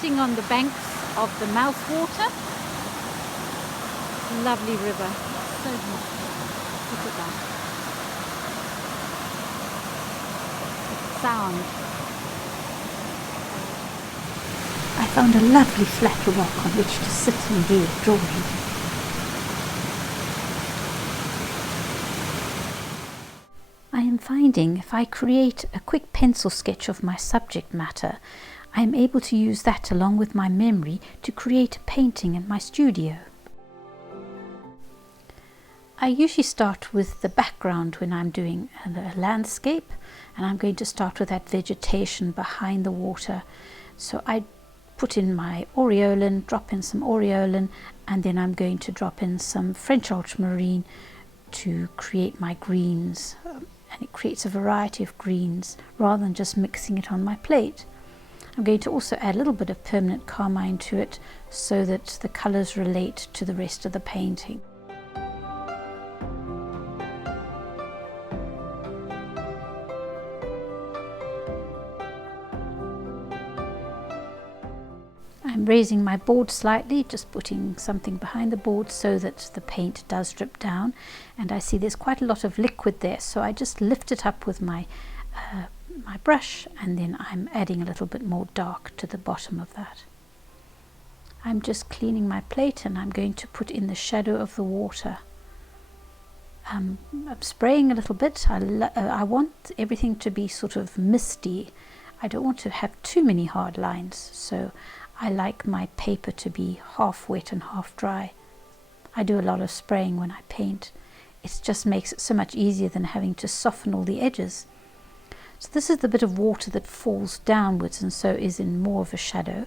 sitting on the banks of the mouthwater. Lovely river, so beautiful. Look at that. The sound. I found a lovely flat rock on which to sit and do a drawing. I am finding if I create a quick pencil sketch of my subject matter, I am able to use that along with my memory to create a painting in my studio. I usually start with the background when I'm doing a landscape, and I'm going to start with that vegetation behind the water. So I put in my Aureolin, drop in some Aureolin, and then I'm going to drop in some French Ultramarine to create my greens. And it creates a variety of greens rather than just mixing it on my plate. I'm going to also add a little bit of permanent Carmine to it so that the colours relate to the rest of the painting. I'm raising my board slightly, just putting something behind the board so that the paint does drip down, and I see there's quite a lot of liquid there, so I just lift it up with my brush, and then I'm adding a little bit more dark to the bottom of that. I'm just cleaning my plate and I'm going to put in the shadow of the water. I'm spraying a little bit. I want everything to be sort of misty. I don't want to have too many hard lines, so I like my paper to be half wet and half dry. I do a lot of spraying when I paint. It just makes it so much easier than having to soften all the edges. So this is the bit of water that falls downwards and so is in more of a shadow.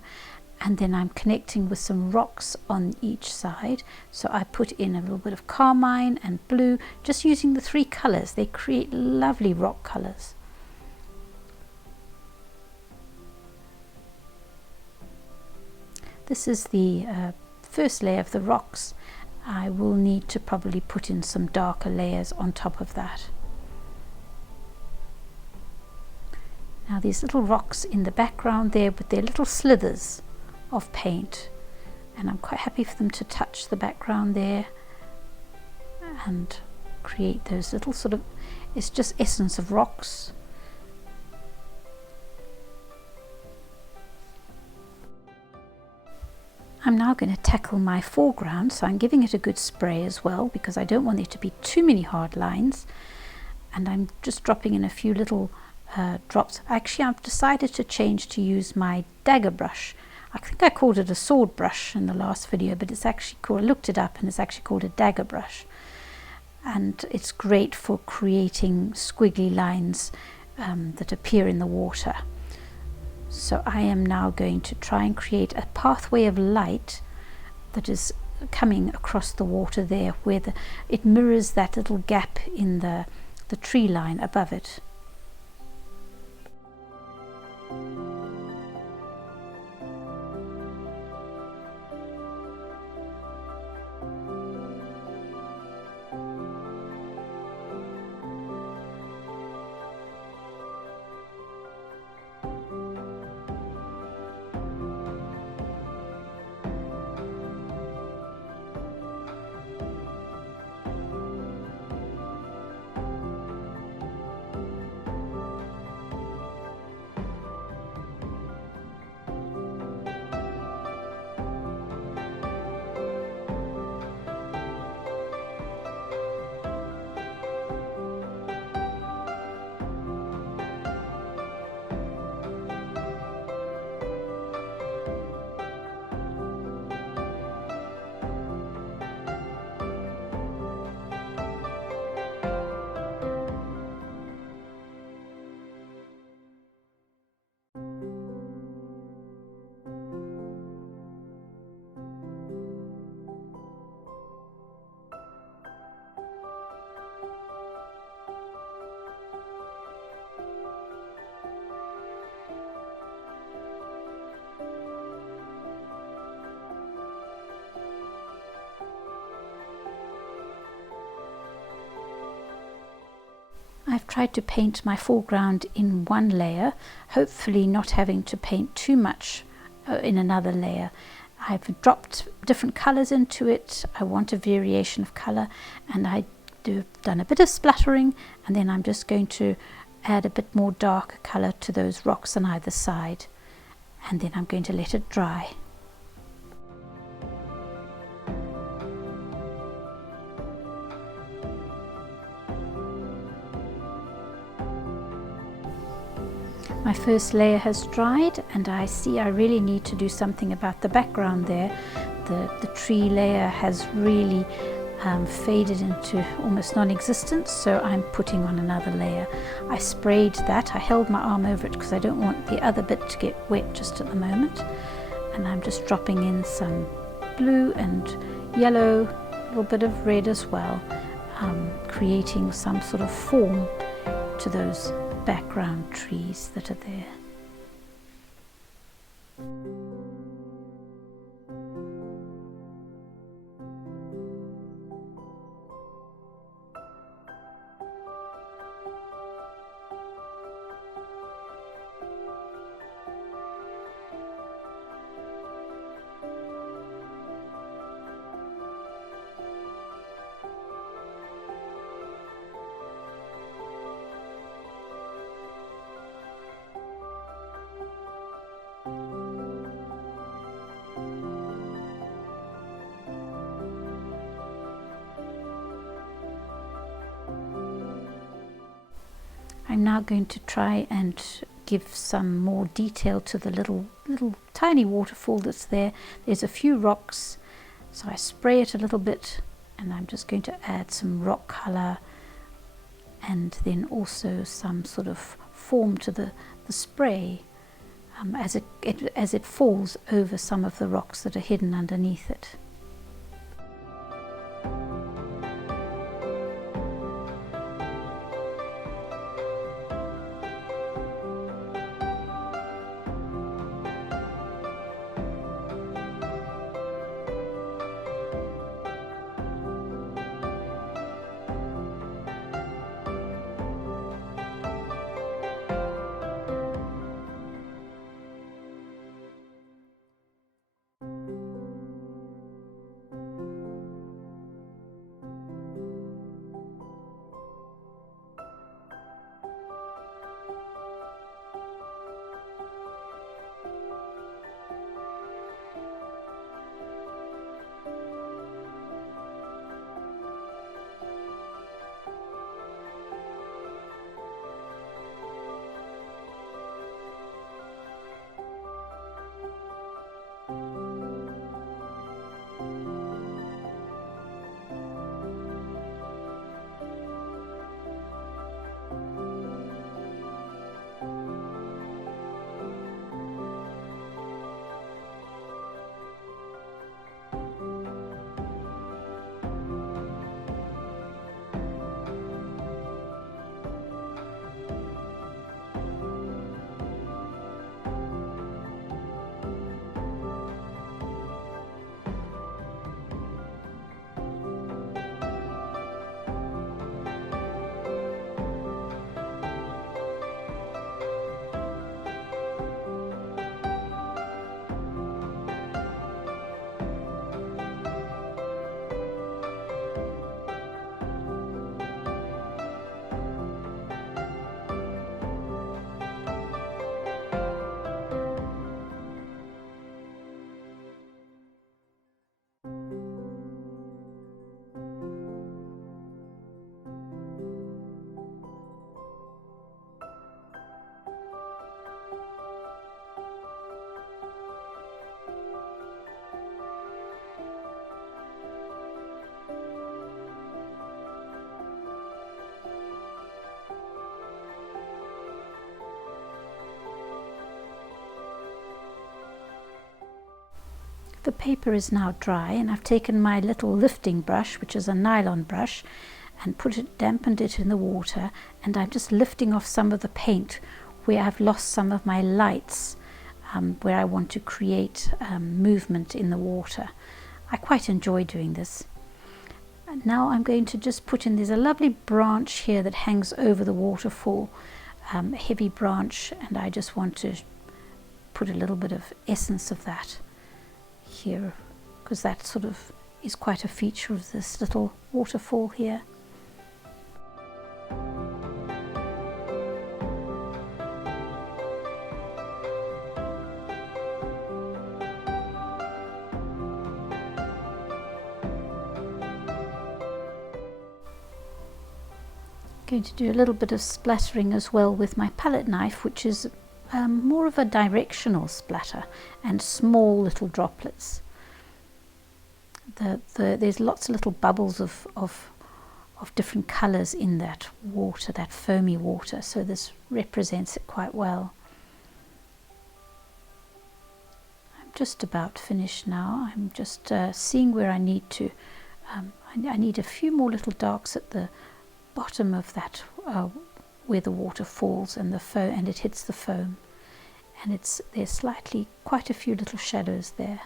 And then I'm connecting with some rocks on each side. So I put in a little bit of Carmine and blue, just using the three colours. They create lovely rock colours. This is the first layer of the rocks. I will need to probably put in some darker layers on top of that. Now these little rocks in the background there with their little slithers of paint, and I'm quite happy for them to touch the background there and create those little sort of, it's just essence of rocks. I'm now going to tackle my foreground, so I'm giving it a good spray as well because I don't want there to be too many hard lines, and I'm just dropping in a few little drops. Actually, I've decided to change to use my Dagger brush. I think I called it a sword brush in the last video, but it's actually called, I looked it up and it's actually called a Dagger brush, and it's great for creating squiggly lines that appear in the water. So I am now going to try and create a pathway of light that is coming across the water there, where it mirrors that little gap in the tree line above it. I've tried to paint my foreground in one layer, hopefully not having to paint too much in another layer. I've dropped different colours into it. I want a variation of colour, and I've done a bit of splattering, and then I'm just going to add a bit more darker colour to those rocks on either side, and then I'm going to let it dry. My first layer has dried, and I see I really need to do something about the background there. The tree layer has really faded into almost non-existent, so I'm putting on another layer. I sprayed that. I held my arm over it because I don't want the other bit to get wet just at the moment, and I'm just dropping in some blue and yellow, a little bit of red as well, creating some sort of form to those background trees that are there. I'm now going to try and give some more detail to the little tiny waterfall that's there. There's a few rocks, so I spray it a little bit, and I'm just going to add some rock colour and then also some sort of form to the spray as it falls over some of the rocks that are hidden underneath it. The paper is now dry, and I've taken my little lifting brush, which is a nylon brush, and dampened it in the water, and I'm just lifting off some of the paint where I've lost some of my lights, where I want to create movement in the water. I quite enjoy doing this. And now I'm going to just put in, there's a lovely branch here that hangs over the waterfall, a heavy branch, and I just want to put a little bit of essence of that here, because that sort of is quite a feature of this little waterfall here. Going to do a little bit of splattering as well with my palette knife, which is more of a directional splatter and small little droplets. There's lots of little bubbles of different colours in that water, that foamy water, so this represents it quite well. I'm just about finished now. I'm just seeing where I need to. I need a few more little darks at the bottom of that where the water falls and the foam, and it hits the foam, and there's quite a few little shadows there.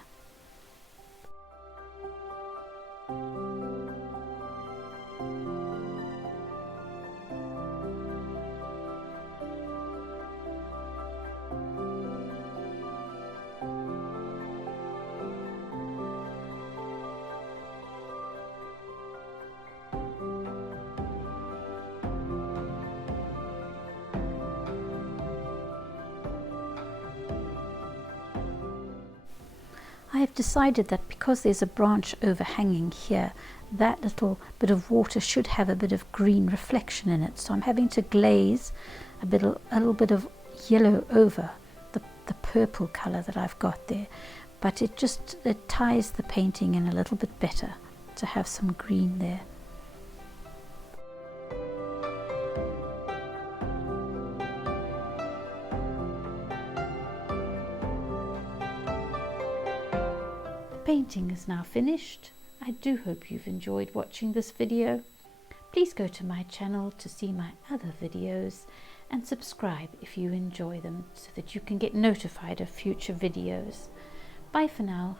I have decided that because there's a branch overhanging here, that little bit of water should have a bit of green reflection in it. So I'm having to glaze a little bit of yellow over the purple colour that I've got there. But it ties the painting in a little bit better to have some green there. Painting is now finished. I do hope you've enjoyed watching this video. Please go to my channel to see my other videos and subscribe if you enjoy them so that you can get notified of future videos. Bye for now.